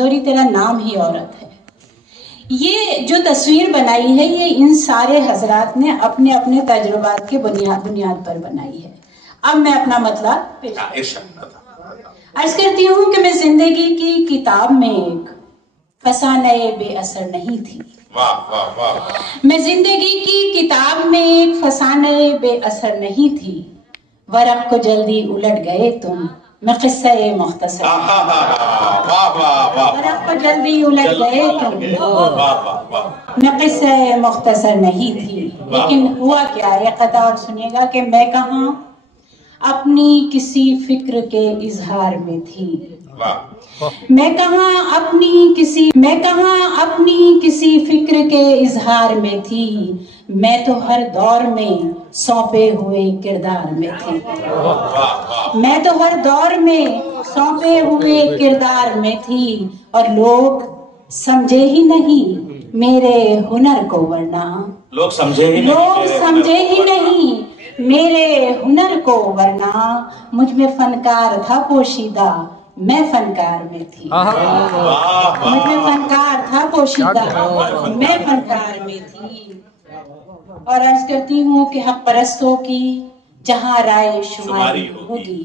Sorry تیرا نام ہی عورت ہے. یہ جو تصویر بنائی ہے یہ ان سارے حضرات نے اپنے اپنے تجربات کے بنیاد پر بنائی ہے. اب میں اپنا مطلب عرض کرتی ہوں کہ میں زندگی کی کتاب میں ایک فسانہ بے اثر نہیں تھی. میں زندگی کی کتاب میں ایک فسانہ بے اثر نہیں تھی. ورق کو جلدی الٹ گئے تم، میں قصہ مختصر. ورق کو جلدی الٹ گئے تم، میں قصہ مختصر نہیں تھی. لیکن ہوا کیا ہے قطع اور سنیے گا کہ میں کہاں اپنی کسی فکر کے اظہار میں تھی. میں کہاں اپنی کسی فکر کے اظہار میں تھی. میں تو ہر دور میں سونپے ہوئے کردار میں تھی. میں تو ہر دور میں سونپے ہوئے کردار میں تھی. اور لوگ سمجھے ہی نہیں میرے ہنر کو، ورنہ لوگ سمجھے ہی نہیں میرے ہنر کو، ورنہ مجھ میں فنکار تھا پوشیدہ، میں فنکار میں تھی. مجھ میں فنکار تھا پوشیدہ، میں فنکار میں تھی. اور عرض کرتی ہوں کہ حق پرستوں کی جہاں رائے شماری ہوگی،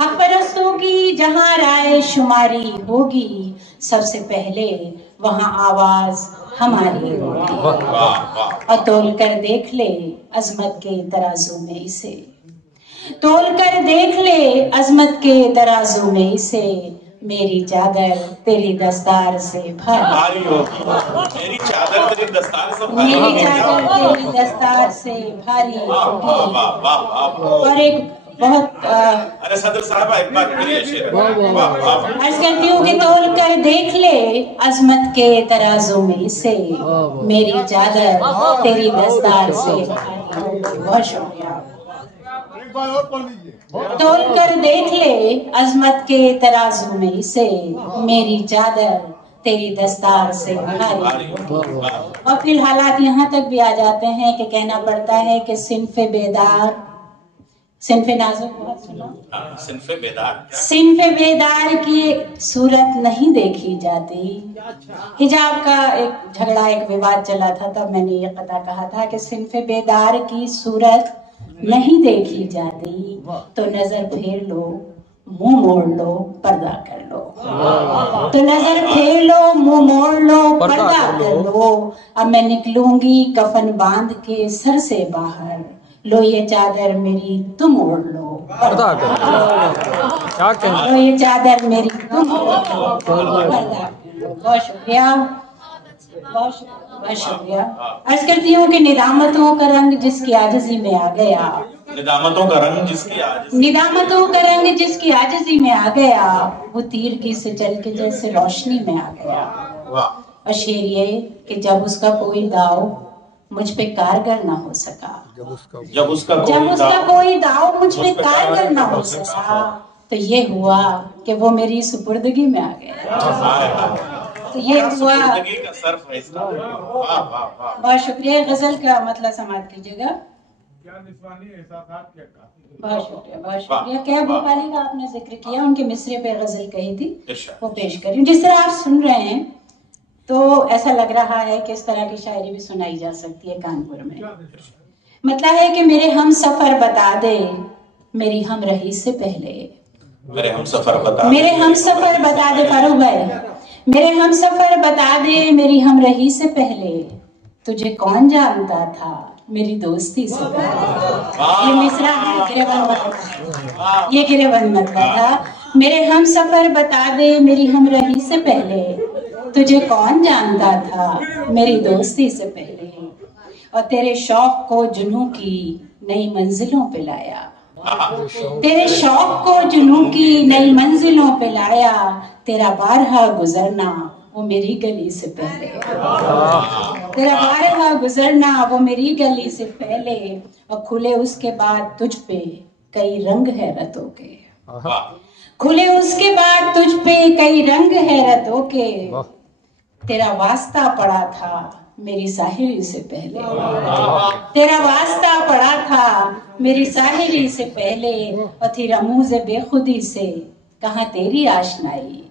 حق پرستوں کی جہاں رائے شماری ہوگی، سب سے پہلے وہاں آواز ہماری ہوگی. اور تول کر دیکھ لے عظمت کے ترازو میں اسے، تول کر دیکھ لے عظمت کے ترازو میں اسے. میری چادر تیری دستار سے بھاری ہوگی، میری چادر تیری دستار سے بھاری ہوگی. اور ایک بہت عرض کرتی ہوں کہ تول کر دیکھ لے عظمت کے ترازو میں اسے، میری چادر تیری دستار سے بھاری ہوگی. بہت شکریہ. تول کر دیکھ لے عظمت کے ترازو میں اسے، میری چادر تیری دستار سے بھاری ہوگی. اور پھر حالات یہاں تک بھی آ جاتے ہیں کہ کہنا پڑتا ہے کہ صنف بیدار، صنف نازک بہت سنا، صنف بیدار کی صورت نہیں دیکھی جاتی. حجاب کا ایک جھگڑا، ایک وواد چلا تھا، تب میں نے یہ قطعہ کہا تھا کہ صنف بیدار کی صورت نہیں دیکھی جاتی. تو نظر پھیر لو، منہ موڑ لو، پردہ کر لو. تو نظر پھیر لو، منہ موڑ لو، پردہ کر لو. اب میں نکلوں گی کفن باندھ کے سر سے باہر، لو یہ چادر میری تم اوڑھ لو، پردہ کر لو. لو یہ چادر میری تم اوڑھ لو، پردہ کر لو. بہت شکریہ، بہت شکریہ. عرض کرتی ہوں کہ ندامتوں کا رنگ جس کی عاجزی میں آ گیا، ندامتوں کا رنگ جس کی عاجزی میں آ گیا، وہ تیرگی سے چل کے جیسے روشنی میں آ گیا. اور شعر یہ کہ جب اس کا کوئی داؤ مجھ پہ کارگر نہ ہو سکا، جب اس کا کوئی داؤ مجھ پہ کارگر نہ ہو سکا، تو یہ ہوا کہ وہ میری سپردگی میں آ گیا. تو یہ ہوا. بہت شکریہ. غزل کا مطلب سماعت کیجیے گا. بہت شکریہ، بہت شکریہ. کیا بھوپالی کا آپ نے ذکر کیا، ان کے مصرے پہ غزل کہی تھی، وہ پیش کری. جس طرح آپ سن رہے ہیں تو ایسا لگ رہا ہے کہ اس طرح کی شاعری بھی سنائی جا سکتی ہے کانپور میں. مطلب ہے کہ میرے ہم سفر بتا دے میری ہم رہی سے پہلے، میرے ہم سفر بتا دے فاروق بھائی، میرے ہم سفر بتا دے میری ہم رہی سے پہلے، تجھے کون جانتا تھا میری دوستی سے پہلے. یہ مصرع ہے یہ گرے بند مطلب تھا. میرے ہم سفر بتا دے میری ہم رہی سے پہلے، تجھے کون جانتا تھا میری دوستی سے پہلے. اور تیرے شوق کو جنوں کی نئی منزلوں پہ لایا، تیرے شوق کو جنوں کی نئی منزلوں پہ لایا. تیرا بارہا گزرنا وہ میری گلی سے پہلے، تیرا بارہا گزرنا وہ میری گلی سے پہلے. اور کھلے اس کے بعد تجھ پہ کئی رنگ حیرتوں کے، کھلے اس کے بعد تجھ پہ کئی رنگ حیرتوں کے. تیرا واسطہ پڑا تھا میری ظاہری سے پہلے، تیرا واسطہ پڑا تھا میری ظاہری سے پہلے. اور تھی رموز بے خودی سے کہاں تیری آشنائی،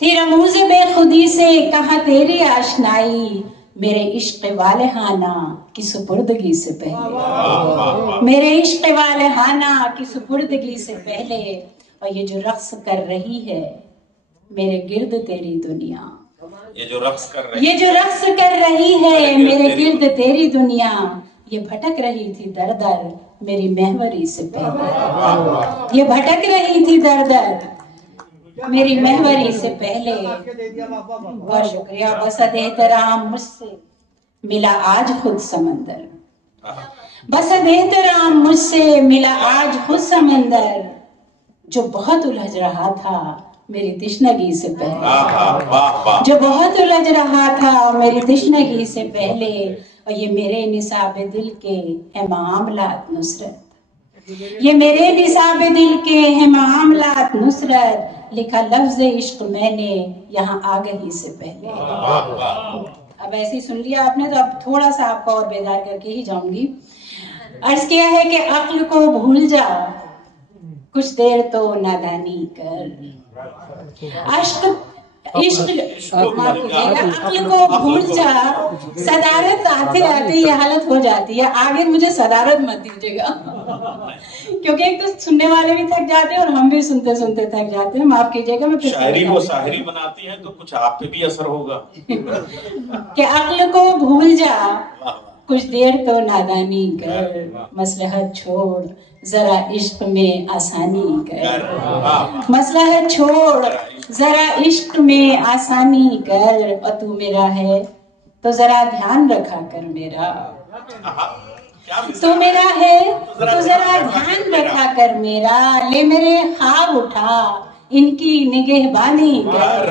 थी रमूज बेखुदी से कहा तेरी आशनाई, मेरे इश्क वाले हाना की सुपुर्दगी से पहले, मेरे इश्क वाले हाना की सुपुर्दगी से पहले। और ये जो रक्स कर रही है मेरे गिर्द तेरी दुनिया, ये जो रक्स कर रही है मेरे गिर्द तेरी दुनिया, ये भटक रही थी दर दर मेरी महवरी से पहले, ये भटक रही थी दर दर मेरी महवरी से पहले। बहुत शुक्रिया। बसद एहतराम मुझसे मिला आज खुद समंदर, बसद एहतराम मुझसे मिला आज खुद समंदर, जो बहुत उलझ रहा था मेरी तिश्नगी से पहले, जो बहुत उलझ रहा था मेरी तिश्नगी से पहले। और ये मेरे निसाब दिल के है मामलात नुसरत, ये मेरे निसाब दिल के है मामलात नुसरत, लिखा लफ्ज इश्क मैंने यहाँ आ गई से पहले। अब ऐसे ही सुन लिया आपने, तो अब थोड़ा सा आपको और बेदार करके ही जाऊंगी। अर्ज किया है कि अक्ल को भूल जा कुछ देर तो नादानी कर, अक्ल को भूल जा, सदारत आते आते ये हालत हो जाती है। आगे मुझे सदारत मत दीजिएगा क्योंकि एक तो सुनने वाले भी थक जाते हैं और हम भी सुनते सुनते थक जाते हैं, माफ कीजिएगा। मैं शायरी को शायरी बनाती है तो कुछ आप पे भी असर होगा कि अक्ल को भूल जा कुछ देर तो नादानी कर, मसलहत छोड़ जरा इश्क में आसानी कर, मसलहत छोड़ जरा इश्क में आसानी कर। और तू मेरा है तो जरा ध्यान रखा कर मेरा, तू मेरा है तो जरा ध्यान रखा कर मेरा। ले मेरे ख्वाब उठा इनकी निगहबानी कर,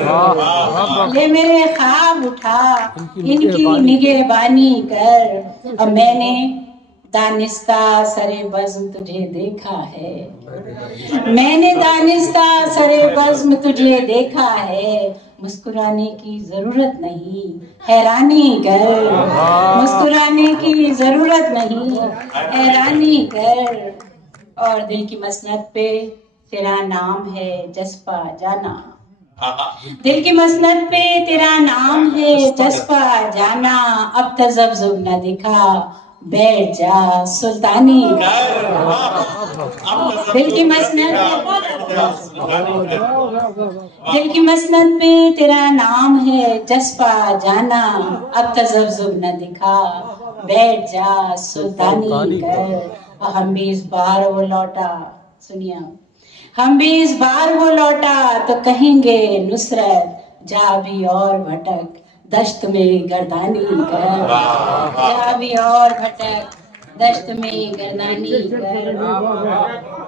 ले मेरे ख्वाब उठा इनकी निगहबानी कर। और मैंने दानिस्ता सरे बज़्म तुझे देखा है, मैंने दानिस्ता सरे बज़्म तुझे देखा है। मुस्कुराने की जरूरत नहीं हैरानी कर, मुस्कुराने की जरूरत नहीं हैरानी कर। और दिल की मसनद पे तेरा नाम है जस्पा जाना, दिल की मसनद पे तेरा नाम है जस्पा जाना। अब तज़ब्ज़ुब न दिखा बैठ जा सुल्तानी कर, दिल की मसनद पे तेरा नाम है जस्पा जाना। अब तज़ब्ज़ुब न दिखा बैठ जा सुल्तानी कर। और हम भी इस बार वो लौटा, सुनिए हम भी इस बार वो लौटा तो कहेंगे नुसरत जा भी और भटक दश्त में गर्दानी कर, जा भी और भटक दश्त में गर्दानी कर।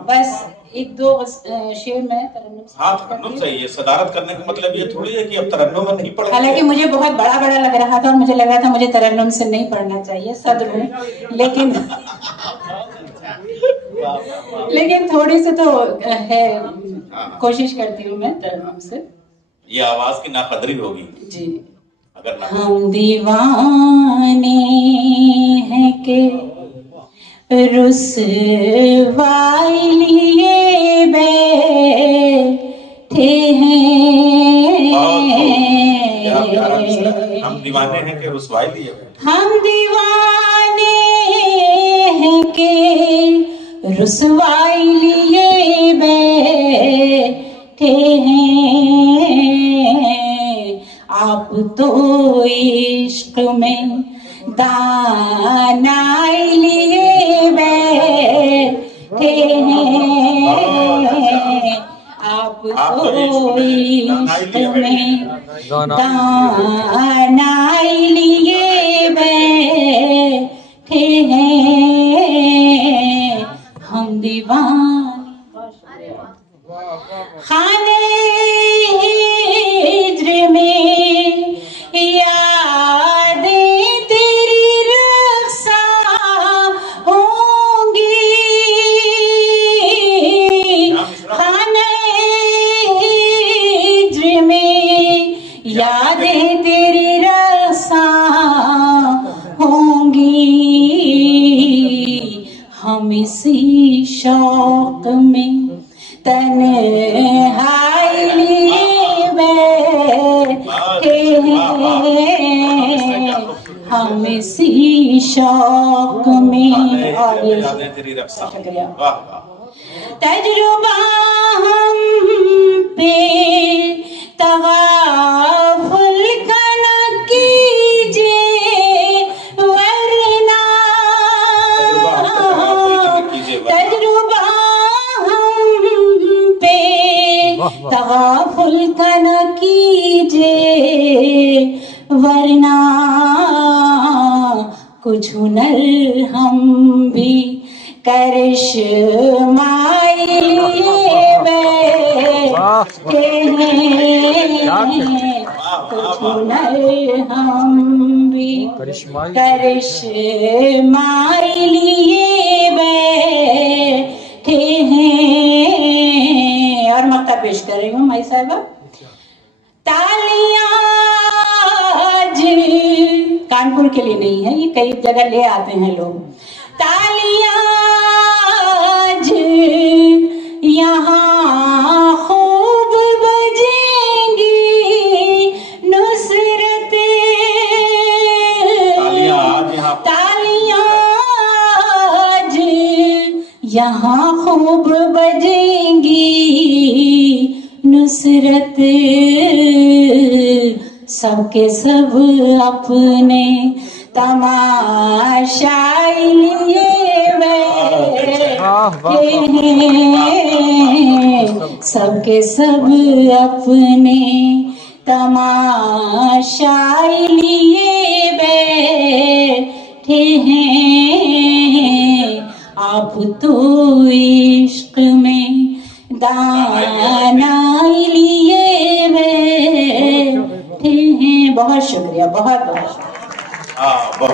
बस एक दो शेर में तरन्नुम चाहिए। सदारत करने का मतलब ये थोड़ी है कि अब तरन्नुम में नहीं पढ़ा। हालांकि मुझे बहुत बड़ा बड़ा लग रहा था और मुझे लग रहा था मुझे तरन्नुम से नहीं पढ़ना चाहिए, सदर हूँ, लेकिन थोड़ी से तो है, कोशिश करती हूँ मैं तरन्नुम से। ये आवाज की नाकदरी होगी जी। अगर हम दीवाने हैं के रुसवाई लिए बैठे हैं, हम दीवाने हैं कि रुसवाई लिए बैठे, हम दीवाने हैं के रुसवाई लिए बैठे हैं। आप तो इश्क में दानाई लिए बैठे हैं, आप तो इश्क में दानाई लिए बैठे हैं। हम दीवाने खाने हिज्र में यादें तेरी रक्षा होंगी, खाने हिज्र में यादें तेरी रक्षा होंगी। हम इसी शौक में तन्हाई लिए हम इसी शौक में। और ये शुक्रिया। तजुर्बा हम पे तगाफुल का न कीजिए वरना, तजुर्बा हम पे तगाफुल का न कीजिए वरना, कुछ हुनर हम भी करिश्माई बैठे हैं, कुछ हुनर हम भी करिश्माई लिए बैठे हैं। और मक्ता पेश कर रही हूँ माई साहिबा। तालियां कानपुर के लिए नहीं है, ये कई जगह ले आते हैं लोग। तालियां यहाँ खूब बजेंगी नुसरत, तालियां यहाँ खूब बजेंगी नुसरत, सबके सब अपने तमाशाई लिए बैठे हैं, सबके सब अपने तमाशाई लिए बैठे हैं। आप तो इश्क में दानाई लिए बैठे हैं। बहुत शुक्रिया, बहुत बहुत।